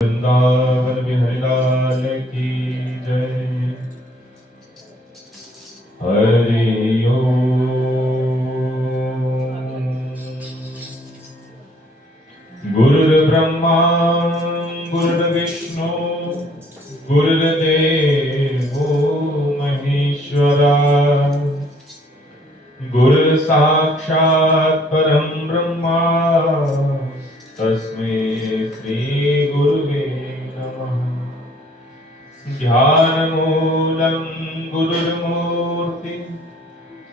वृंदावन बिहारी लाल की जय। हरि ओम। गुरुर्ब्रह्मा गुरुर्विष्णु गुरुर्देवो महेश्वरा। गुरुः साक्षात् परं ब्रह्मा तस्मै श्री गुरुवे नमः। ध्यानमूलं गुरुर्मूर्ति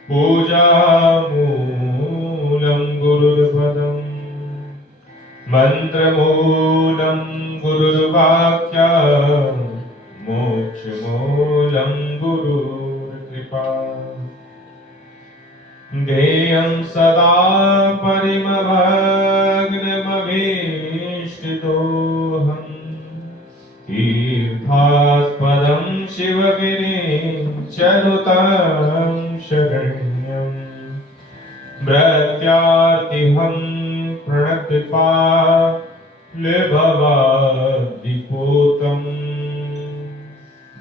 पूजामूलं गुरुर्पदम् मन्त्रमूलं गुरुर्वाक्या मोक्षमूलं गुरुर्कृपा। ध्येयं सदा परिमभग्नमभीष्टदोहम् तीर्थास्पदं शिवगिरिं चनुतं शरण्यं प्रत्यार्तिहं प्रणतपालभवाद्दिपूतं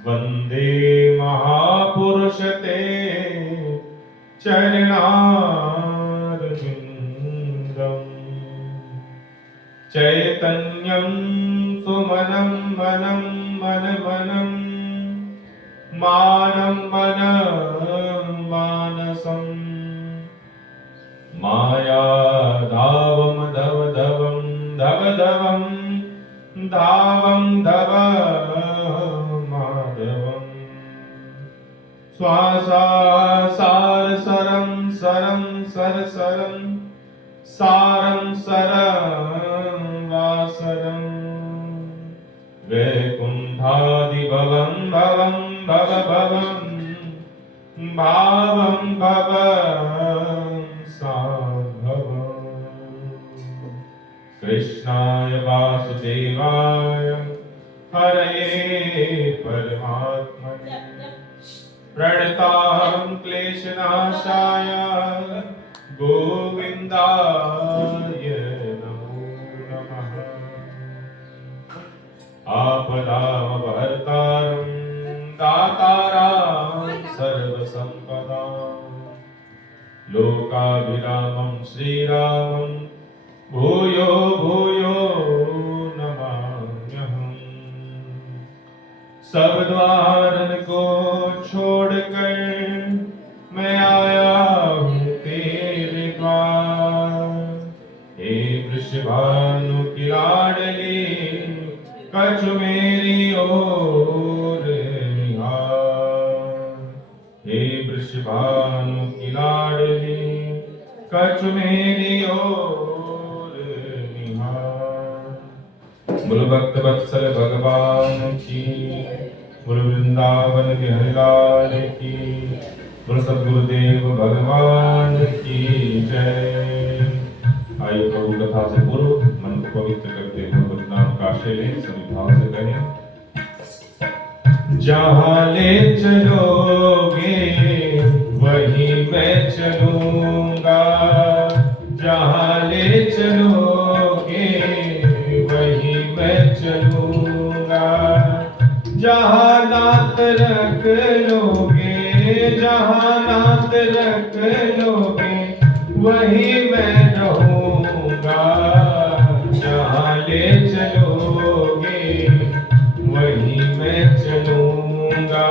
वन्दे महापुरुषते चरणारविन्दम्। चैतन्यं सुमनं मनं मनमनं मानं मनं मानसं मायाधावं धवधवं धवधवं धावं धव माधवम्। श्वासा सार सरं सरं सरसरं सारं सरं वासरं वैकुण्ठादिभवं भवं भव भवं भावं भव साभवम्। कृष्णाय वासुदेवाय हरये परमात्मने प्रणतां क्लेशनाशाय गोविन्दाय नमो नमः। आपदामपहर्तारं दातारां सर्वसम्पदां लोकाभिरामं श्रीरामं भूयो भूयो नमाम्यहम्। सब द्वारन को छोड़कर मैं आया हूँ तेरे द्वार। हे वृषभानु की लाडली कछु मेरी ओर निहार। हे वृषभानु की लाडली कछु मेरी ओर निहार। बोलो भक्त वत्सल भगवान की, बोलो वृंदावन बिहारी लाल की, बोलो सद्गुरुदेव भगवान की जय। आइए प्रभु कथा से पूर्व मन को पवित्र करते हुए नाम का आश्रय लें। सभी भाव से कहें। जहाँ ले चलोगे वहीं मैं चलूंगा। जहाँ ले चलोगे वहीं मैं चलूंगा। जहाँ नात रख लोगे, जहाँ नात रख लोगे वहीं मैं रहूंगा। जहाँ ले चलोगे वहीं मैं चलूंगा।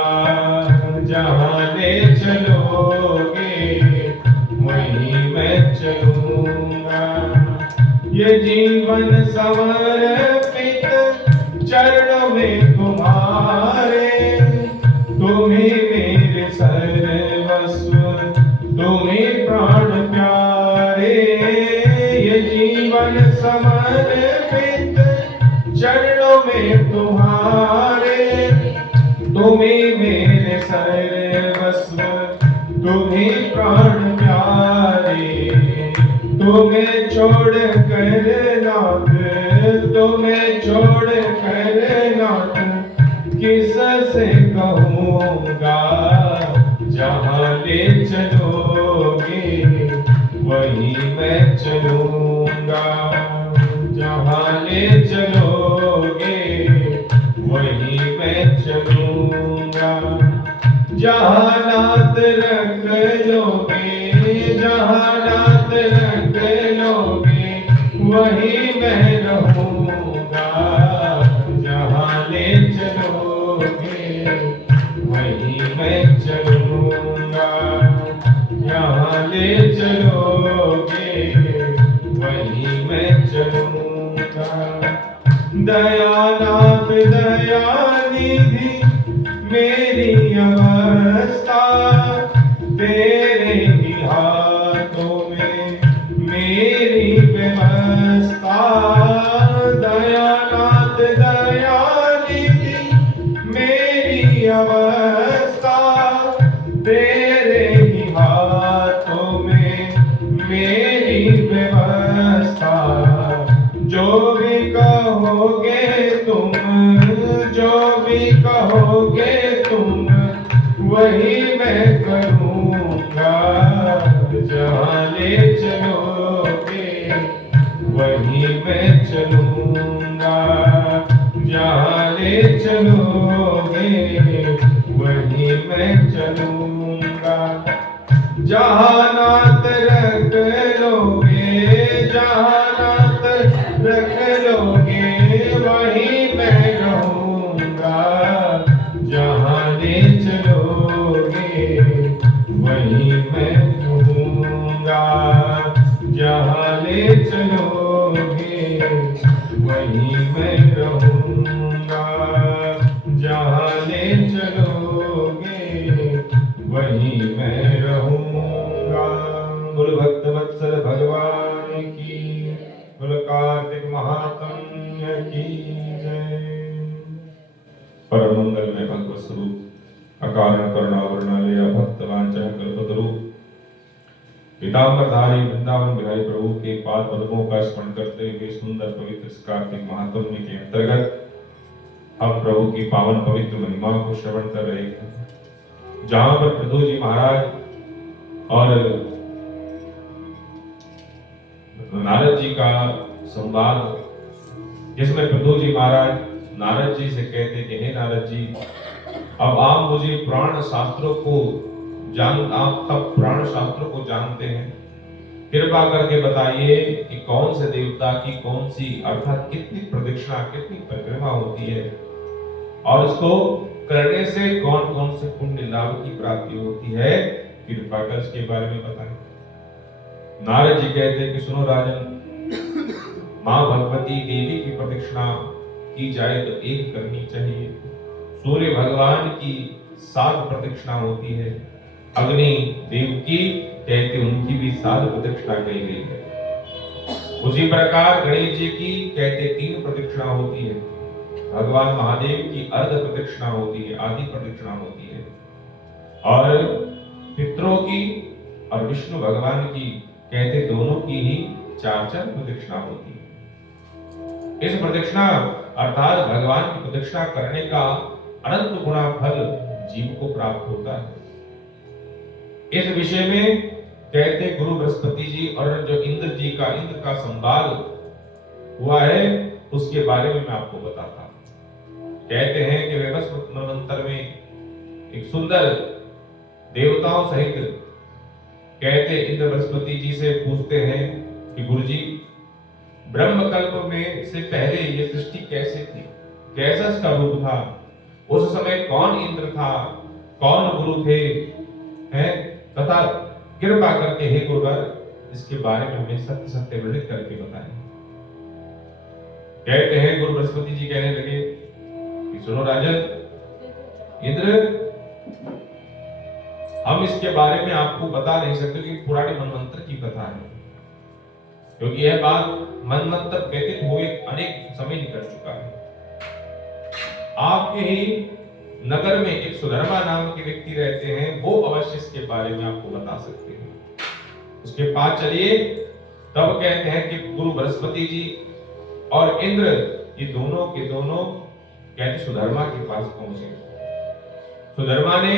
जहाँ ले चलोगे वहीं मैं चलूंगा। ये जीवन समर्पित चरणों में तुम्हारे, तुम्ही मेरे सर्वस्व, तुम्ही प्राण प्यारे। ये जीवन समर्पित चरणों में तुम्हारे, तुम्ही मेरे सर्वस्व, तुम्ही प्राण प्यारे। तुम्हें छोड़ कर नाथ, तुम्हें छोड़ कर नाथ किस से कहूँगा। जहाँ ले चलोगे वहीं मैं चलूँगा। जहाँ ले चलोगे दयानाथ दयानिधि मेरी अवस्था तेरे ही हाथों में मेरी व्यवस्था। दयानाथ दयानिधि मेरी अवस्था तेरे ही हाथों में मेरी व्यवस्था। जो भी कहोगे तुम, जो भी कहोगे तुम, वही मैं करूँगा। जहाँ ले चलोगे वही मैं चलूँगा। जहाँ ले चलोगे वही मैं चलूँगा। जहाँ नाथ रख लोगे, जहाँ नाथ रख लोगे वही मैं रहूँगा। जहाँ ले चलोगे वही मैं रहूँगा। जहाँ ले चलोगे वही मैं रहूँगा। जहाँ ले चलोगे वही मैं रहूँगा। बोल भक्त वत्सल भगवान की, बोल कार्तिक महात्म्य की जय। परम मंगल में भगवत स्वरूप अकारण करुणावरणालय भक्त वांछा कल्पतरु पीताम्बरधारी वृंदावन बिहारी प्रभु के पाद पद्मों का स्मरण करते हुए सुंदर पवित्र इस कार्तिक महात्म्य के अंतर्गत हम प्रभु की पावन पवित्र महिमा को श्रवण कर रहे हैं, जहां पर प्रभु जी महाराज और नारद जी का संवाद, जिसमें प्रभु जी महाराज नारद जी से कहते कि हे नारद जी, अब आप मुझे पुराण शास्त्रों को आप सब पुराण शास्त्रों को जानते हैं, कृपा करके बताइए कि कौन से देवता की कौन सी अर्थात कितनी प्रदक्षिणा कितनी परिक्रमा होती है और उसको करने से कौन कौन से पुण्य लाभ की प्राप्ति होती है, कृपा कर इसके बारे में बताएं। नारद जी कहते हैं कि सुनो राजन, माँ भगवती देवी की प्रदक्षिणा की जाए तो एक करनी चाहिए। सूर्य भगवान की 7 प्रदक्षिणा होती है। अग्नि देव की कहते उनकी भी 7 प्रदक्षिणा कही गई है। उसी प्रकार गणेश जी की कहते 3 प्रदक्षिणा होती है। भगवान महादेव की अर्ध प्रदक्षिणा होती है, आदि प्रदक्षिणा होती है। और पितरों की और विष्णु भगवान की कहते दोनों की ही 4-4 प्रदक्षिणा होती है। इस प्रदक्षिणा अर्थात भगवान की प्रदक्षिणा करने का अनंत गुना फल जीव को प्राप्त होता है। इस विषय में कहते गुरु बृहस्पति जी और जो इंद्र का संवाद हुआ है उसके बारे में मैं आपको बताता हूं। कहते हैं कि वैवस्वत मनवंतर में एक सुंदर देवताओं सहित कहते इंद्र बृहस्पति जी से पूछते हैं कि गुरुजी, ब्रह्मकल्प में से पहले ये सृष्टि कैसे थी, कैसा इसका रूप था, उस समय कौन इंद्र था, कौन गुरु थे, हैं, तथा कृपा करके हे गुरुवर इसके बारे में हमें सत्य सत्य वर्णित करके बताएं। कहते हैं गुरु बृहस्पति जी कहने लगे कि सुनो राजन, इंद्र, हम इसके बारे में आपको बता नहीं सकते कि पुराने मनवंतर की कथा है, क्योंकि यह बात मनवंतर व्यतीत हुए अनेक समय निकल चुका है। आपके ही नगर में एक सुधर्मा नाम के व्यक्ति रहते हैं, वो अवश्य इसके बारे में आपको बता सकते हैं। उसके पास चलिए। तब कहते हैं कि गुरु बृहस्पति जी और इंद्र ये दोनों के दोनों कहते सुधर्मा के पास पहुंचे। सुधर्मा ने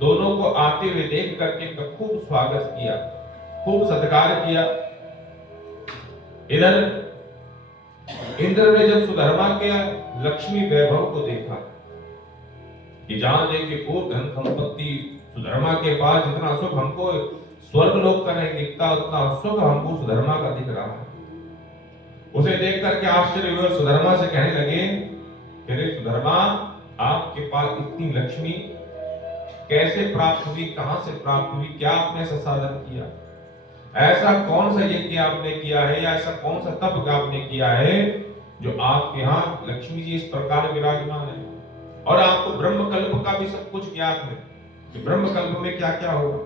दोनों को आते हुए देख करके इनका खूब स्वागत किया, खूब सत्कार किया। इधर इंद्र ने जब सुधर्मा के लक्ष्मी वैभव को देखा कि जहां देखे खूब धन संपत्ति, सुधर्मा के पास जितना सुख हमको स्वर्ग लोक का नहीं दिखता उतना सुख हमको सुधर्मा का दिख रहा है। उसे देख करके आश्चर्य हुआ, सुधर्मा से कहने लगे कि सुधर्मा, आपके पास इतनी लक्ष्मी कैसे प्राप्त हुई, कहां से प्राप्त हुई, क्या आपने ऐसा साधन किया, ऐसा कौन सा यज्ञ आपने किया है या ऐसा कौन सा तप आपने किया है जो आपके यहाँ लक्ष्मी जी इस प्रकार विराजमान है, और आपको ब्रह्मकल्प का भी सब कुछ ज्ञात है कि ब्रह्मकल्प में क्या क्या होगा,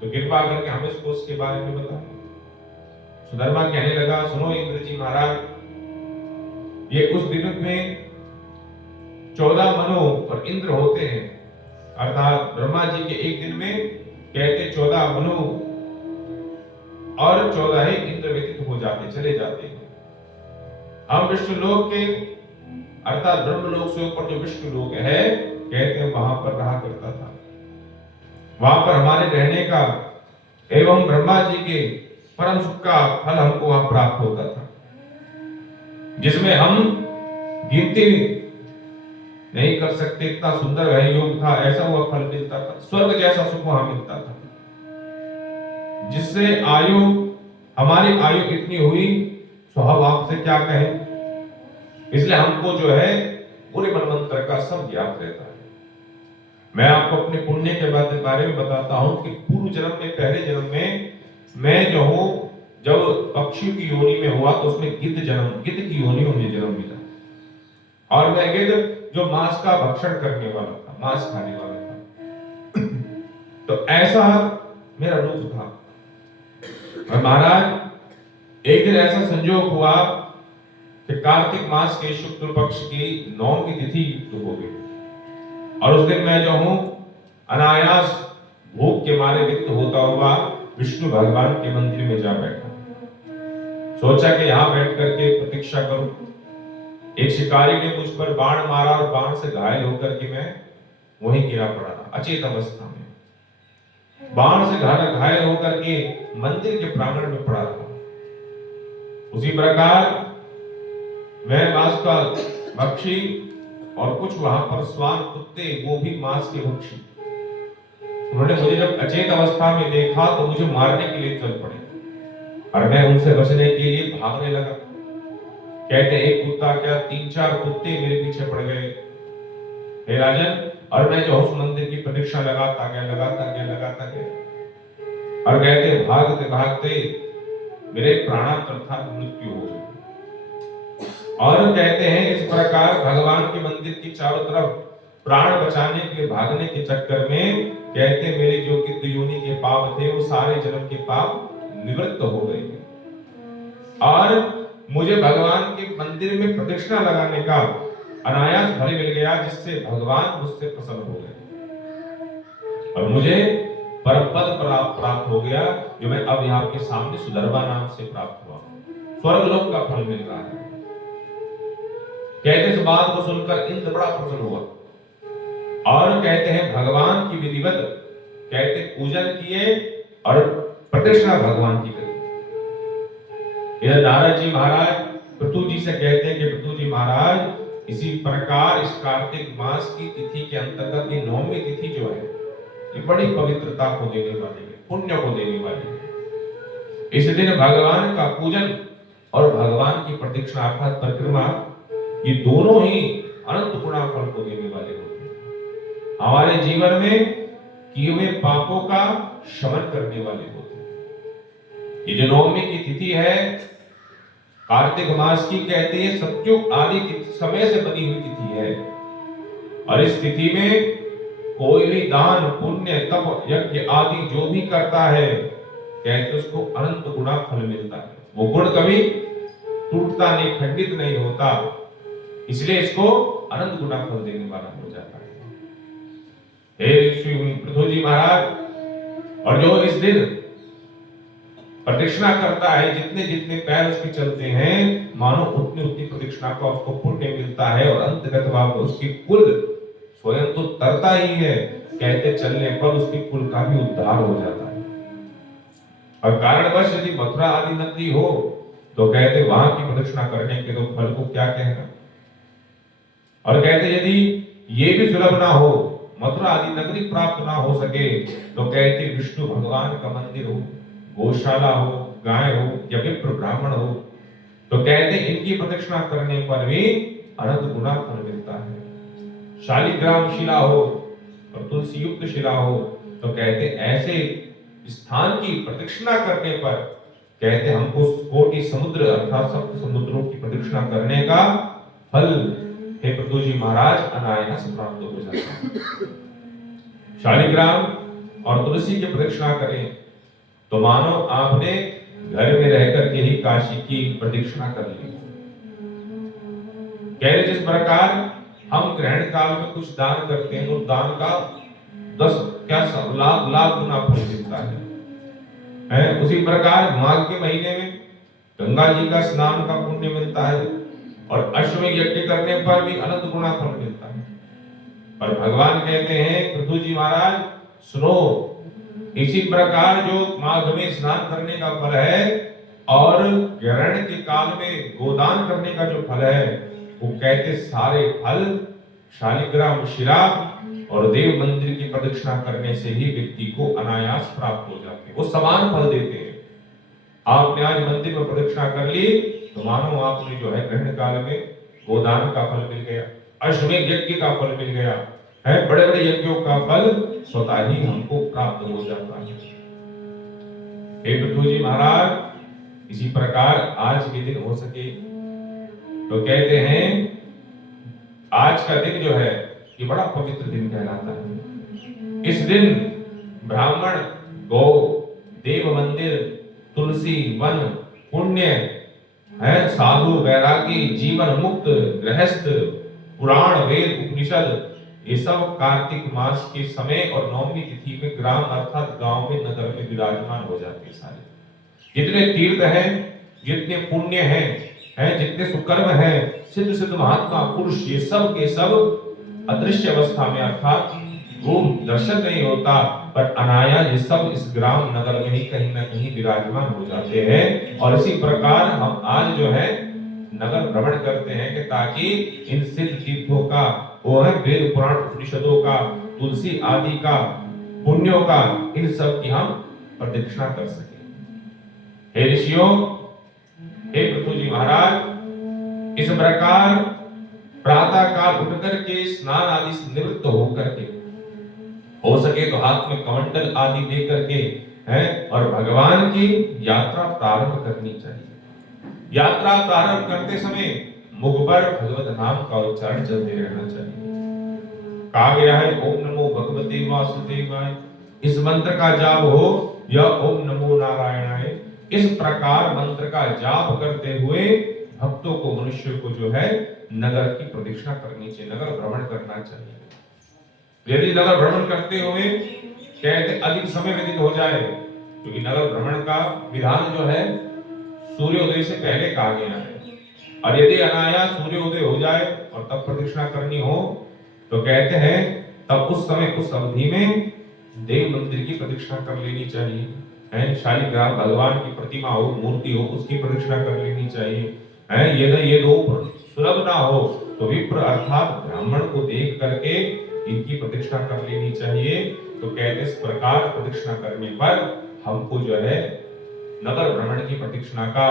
तो कृपा करके हमें इसको उसके बारे में बताएं। सुधर्मा कहने लगा, सुनो इंद्र जी महाराज, ये उस दिन में 14 मनु और इंद्र होते हैं, अर्थात ब्रह्मा जी के एक दिन में कहते 14 मनु और 14 ही इंद्र व्यतीत हो जाते, चले जाते हैं। हम विष्णु लोक के अर्थात ब्रह्मलोक से ऊपर जो विष्णु लोक है, कहते हैं वहां पर रहा करता था। वहां पर हमारे रहने का एवं ब्रह्मा जी के परम सुख का फल हमको वहां प्राप्त होता था, जिसमें हम गिनती नहीं कर सकते, इतना सुंदर वह योग था, ऐसा हुआ फल मिलता था, स्वर्ग जैसा सुख वहां मिलता था, जिससे आयु हमारी आयु इतनी हुई, सो हम आपसे क्या कहें। इसलिए हमको जो है पूरे मनवंतर का सब ज्ञात रहता है। मैं आपको अपने पुण्य के बारे में बताता हूं कि पूर्व जन्म में, पहले जन्म में मैं जो हूं, जब पक्षियों की योनि में हुआ तो उसमें गिद्ध की योनि में मुझे जन्म मिला, और मैं गिद्ध जो मांस का भक्षण करने वाला था, मांस खाने वाला था। तो ऐसा मेरा रूप था। और महाराज एक दिन ऐसा संयोग हुआ कि कार्तिक मास के शुक्ल पक्ष की 9वीं तिथि युक्त हो गई, और उस दिन मैं जो हूं अनायास भूख के मारे वित्त होता हुआ विष्णु भगवान के मंदिर में जा बैठा। सोचा कि यहां बैठ करके प्रतीक्षा करूं। एक शिकारी ने मुझ पर बाण मारा और बाण से घायल होकर के मैं वहीं गिरा पड़ा था, अचेत अवस्था में। बाण से घायल होकर के मंदिर के प्रांगण में पड़ा था। उसी प्रकार मैं मांस का भक्षी और कुछ वहां पर स्वान कुत्ते, वो भी मांस के भक्षी, उन्होंने मुझे जब अचेत अवस्था में देखा तो मुझे मारने के लिए चल पड़े, और मैं उनसे बचने के लिए भागने लगा। कहते एक कुत्ता क्या 3-4 कुत्ते मेरे पीछे पड़ गए, हे राजन, और मैं जो उस मंदिर की प्रतीक्षा लगाता गया, और कहते भागते भागते मेरे प्राणांतर था, मृत्यु हो गई। और कहते हैं इस प्रकार भगवान के मंदिर की चारों तरफ प्राण बचाने के लिए भागने के चक्कर में, कहते मेरे जो गिद्ध योनि के पाप थे, वो सारे जन्म के पाप निवृत्त हो गए, और मुझे भगवान के मंदिर में प्रदक्षिणा लगाने का अनायास फल मिल गया, जिससे भगवान मुझसे प्रसन्न हो गए और मुझे परम पद प्राप्त हो गया, जो मैं अब यहाँ के सामने सुधर्मा नाम से प्राप्त हुआ। स्वर्गलोक का फल मिल रहा है। कहते इस बात को सुनकर इंद्र बड़ा प्रसन्न हुआ, और कहते हैं भगवान की विधिवत कहते पूजन किए और प्रदक्षिणा भगवान की करी। इधर नारद जी महाराज पृथु जी से कहते हैं कि पृथु जी महाराज, इसी प्रकार इस कार्तिक मास की तिथि के अंतर्गत ये 9वीं तिथि जो है, ये बड़ी पवित्रता को देने वाली है, पुण्य को देने वाली है। इस दिन भगवान का पूजन और भगवान की प्रदक्षिणा अर्थात परिक्रमा, ये दोनों ही अनंत गुणा फल को देने वाले होते हैं। हमारे जीवन में किए हुए पापों का शमन करने वाले होते हैं। ये जो 9वीं की तिथि है कार्तिक मास की, कहते हैं सत्युग आदि समय से बनी हुई तिथि है, और इस तिथि में कोई भी दान पुण्य तप यज्ञ आदि जो भी करता है, कहते उसको अनंत गुणा फल मिलता है। वो गुण कभी टूटता नहीं, खंडित नहीं होता, इसलिए इसको अनंत गुणा फल देने वाला हो जाता है। हे श्री पृथु जी महाराज, और जो इस दिन प्रदक्षिणा करता है, जितने जितने पैर उसके चलते हैं, मानो उतनी उतनी प्रदक्षिणा का उसको पुण्य मिलता है, और अंतगत भाव उसकी कुल स्वयं तो तरता ही है, कहते चलने पर उसकी कुल का भी उद्धार हो जाता है। और कारणवश यदि मथुरा आदि नगरी हो तो कहते वहां की प्रदक्षिणा करने के तो फल को क्या कहना। और कहते यदि ये भी सुलभ ना हो, मथुरा आदि नगरी प्राप्त ना हो सके, तो कहते विष्णु भगवान का मंदिर हो, गौशाला हो, गाय हो या विप्र ब्राह्मण हो, तो कहते इनकी प्रदक्षिणा करने पर भी अनंत गुना फल मिलता है। शालिग्राम शिला हो और तुलसी युक्त शिला हो, तो कहते ऐसे स्थान की प्रदक्षिणा करने पर कहते हमको कोटि समुद्र अर्थात सप्त समुद्रों की प्रदक्षिणा करने का फल हे पृथु जी महाराज अनायास प्राप्त हो जाता है। शालिग्राम और तुलसी की प्रदक्षिणा करें तो मानो आपने घर में रहकर के ही काशी की प्रदक्षिणा कर ली। कह रहे जिस प्रकार हम ग्रहण काल में कुछ दान करते हैं तो दान का 10 लाख गुना फल मिलता है। उसी प्रकार माघ के महीने में गंगा जी का स्नान का पुण्य मिलता है और अश्वमेध यज्ञ करने पर भी अनंत गुना फल मिलता है। पर भगवान कहते हैं पृथु जी महाराज सुनो, इसी प्रकार जो माघ में स्नान करने का फल है और ग्रहण के काल में गोदान करने का जो फल है, वो कहते सारे फल शालिग्राम शिला और देव मंदिर की प्रदक्षिणा करने से ही व्यक्ति को अनायास प्राप्त हो जाते हैं। वो समान फल देते हैं। आपने आज मंदिर में प्रदक्षिणा कर ली तो मानो आपने जो है ग्रहण काल में गोदान का फल मिल गया, अश्वमेध यज्ञ का फल मिल गया है, बड़े बड़े यज्ञों का फल स्वतः ही हमको प्राप्त हो जाता है। हे पृथु जी महाराज इसी प्रकार आज के दिन हो सके तो कहते हैं आज का दिन जो है ये बड़ा पवित्र दिन कहलाता है। इस दिन ब्राह्मण, गौ, देव मंदिर, तुलसी वन, पुण्य है, साधु, वैरागी, जीवन मुक्त, गृहस्थ, पुराण, वेद, उपनिषद, ये सब कार्तिक मास के समय और नवमी तिथि में ग्राम अर्थात गांव में, नगर में विराजमान हो जाते हैं। सारे जितने तीर्थ हैं, जितने पुण्य हैं, जितने सुकर्म हैं, सिद्ध सिद्ध महात्मा पुरुष, ये सब के सब अदृश्य अवस्था में अर्थात रूप दर्शन नहीं होता पर अनायास ये सब इस ग्राम नगर में ही कहीं ना कहीं विराजमान हो जाते हैं। और इसी प्रकार हम आज जो है नगर भ्रमण करते हैं कि ताकि इन सिद्ध तीर्थों का, वो है वेद पुराण उपनिषदों का, तुलसी आदि का, पुण्यों का, इन सब की हम प्रदक्षिणा कर सके। हे ऋषियों, हे पृथु जी महाराज, इस प्रकार प्रातः काल उठकर के स्नान आदि से निवृत्त होकर के हो सके तो हाथ में कमंडल आदि दे करके है और भगवान की यात्रा प्रारंभ करनी चाहिए। यात्रा प्रारंभ करते समय मुख पर भगवत नाम का उच्चारण चलते रहना चाहिए। कहा गया है ओम नमो भगवते वासुदेवाय, इस मंत्र का जाप हो या ओम नमो नारायणाय, इस प्रकार मंत्र का जाप करते हुए भक्तों को, मनुष्य को जो है नगर की प्रदक्षिणा करनी चाहिए, नगर भ्रमण करना चाहिए। यदि नगर भ्रमण करते हुए कहते अधिक समय व्यतीत हो जाए, क्योंकि नगर भ्रमण का विधान जो है सूर्योदय से पहले कहा गया है, और यदि अनायास सूर्योदय हो जाए और तब प्रदक्षिणा करनी हो तो कहते हैं तब उस समय उस अवधि में देव मंदिर की प्रदक्षिणा कर लेनी चाहिए। शालिग्राम भगवान की प्रतिमा हो, मूर्ति हो, उसकी प्रदक्षिणा कर लेनी चाहिए। ये दो सुलभ ना हो तो विप्र अर्थात ब्राह्मण को देख करके इनकी प्रदक्षिणा कर लेनी चाहिए। तो कहते इस प्रकार प्रदक्षिणा करने पर हमको जो है नगर भ्रमण की प्रदक्षिणा का,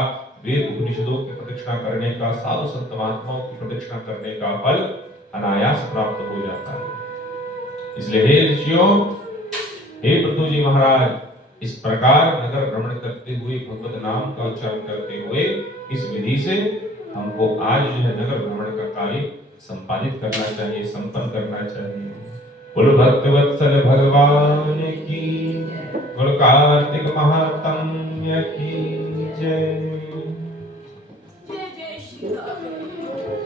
वेद उपनिषदों की प्रदक्षिणा करने का, साधु संत महात्माओं की प्रदक्षिणा करने का फल अनायास प्राप्त हो जाता है। इसलिए हे ऋषियों, हे पृथु जी महाराज, इस प्रकार नगर भ्रमण करते हुए भगवत नाम का उच्चारण करते हुए इस विधि से हमको आज जो है नगर भ्रमण का कार्य संपादित करना चाहिए, संपन्न करना चाहिए। बोलो भक्त वत्सल भगवान की, बोलो कार्तिक महात्म्य की जय।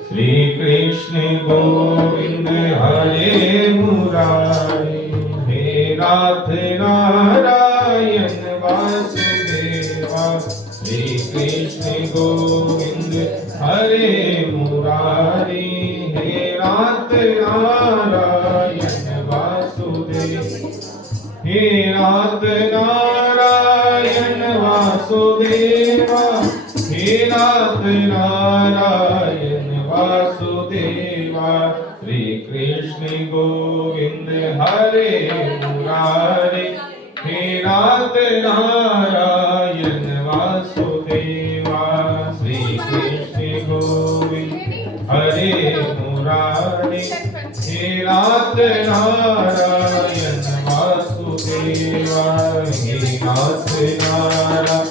श्री कृष्ण गोविंद हरे मुरारी, हे नाथ नारायण वासुदेवा। श्री कृष्ण गोविंद हरे मुरारी, हे नाथ नारायण वासुदेव। हे नाथ नारायण वासुदेवा, हे नाथ नारायण वासुदेवा। श्री कृष्ण गोविंद हरे मुरारी, हे नाथ नारायण वासुदेवा। श्री कृष्ण गोविंद हरे मुरारी, हे नाथ नारायण वासुदेवा। हे नाथ नारायण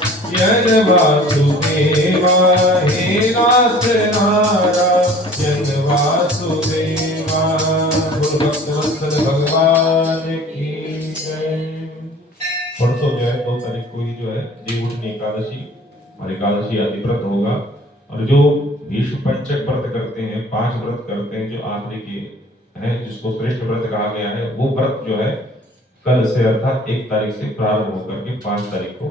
वासुदेवा हे नाथ नारायण वासुदेवा। बोलो भक्तवत्सल भगवान की जय। परसों जो है 2 तारीख को ही जो है देवउठनी एकादशी और एकादशी आदि व्रत होगा। और जो भीष्म पंचक व्रत करते हैं, 5 व्रत करते हैं जो आखिरी के हैं, जिसको श्रेष्ठ व्रत कहा गया है, वो व्रत जो है कल से अर्थात 1 तारीख से प्रारंभ होकर के 5 तारीख को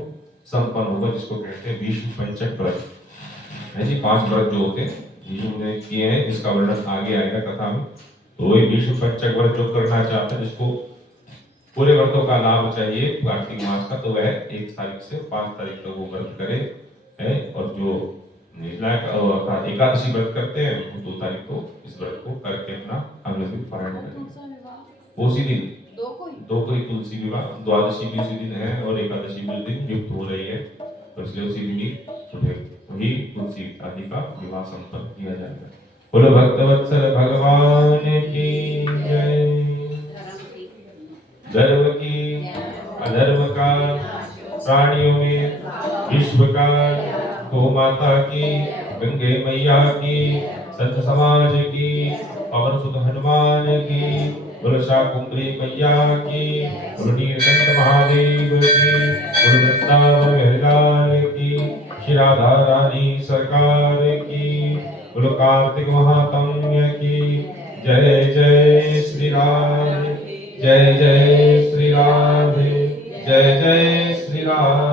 संपन्न होगा, जिसको कहते हैं भीष्म पंचक व्रत है जी। 5 व्रत जो होते हैं भीष्म ने किए हैं, जिसका वर्णन आगे आएगा कथा में। तो ये भीष्म पंचक व्रत जो करना चाहता है, जिसको पूरे व्रतों का लाभ चाहिए कार्तिक मास का, तो वह 1 तारीख से 5 तारीख तक वो व्रत करे है। और जो अर्थात एकादशी व्रत करते हैं वो 2 तारीख को इस व्रत को करके अपना अगले दिन पारण करें। उसी दिन 2 को ही तुलसी विवाह, द्वादशी भी उसी दिन है और एकादशी भी उसी दिन युक्त हो रही है, तो इसलिए उसी दिन ही वही तुलसी आदि का विवाह संपन्न किया जाएगा। बोलो भक्तवत्सल भगवान की जय। धर्म की अधर्म का प्राणियों में विश्व का गौ माता की, गंगे मैया की, संत समाज की, पवन सुत हनुमान की, बोलो शाकुंभरी मैया की, बोलो नीलकंठ महादेव की, बोलो वृंदावन विहार की, श्री राधा रानी सरकार की, बोलो कार्तिक महात्म्य की। जय जय श्री राम, जय जय श्री राधे, जय जय श्री राम।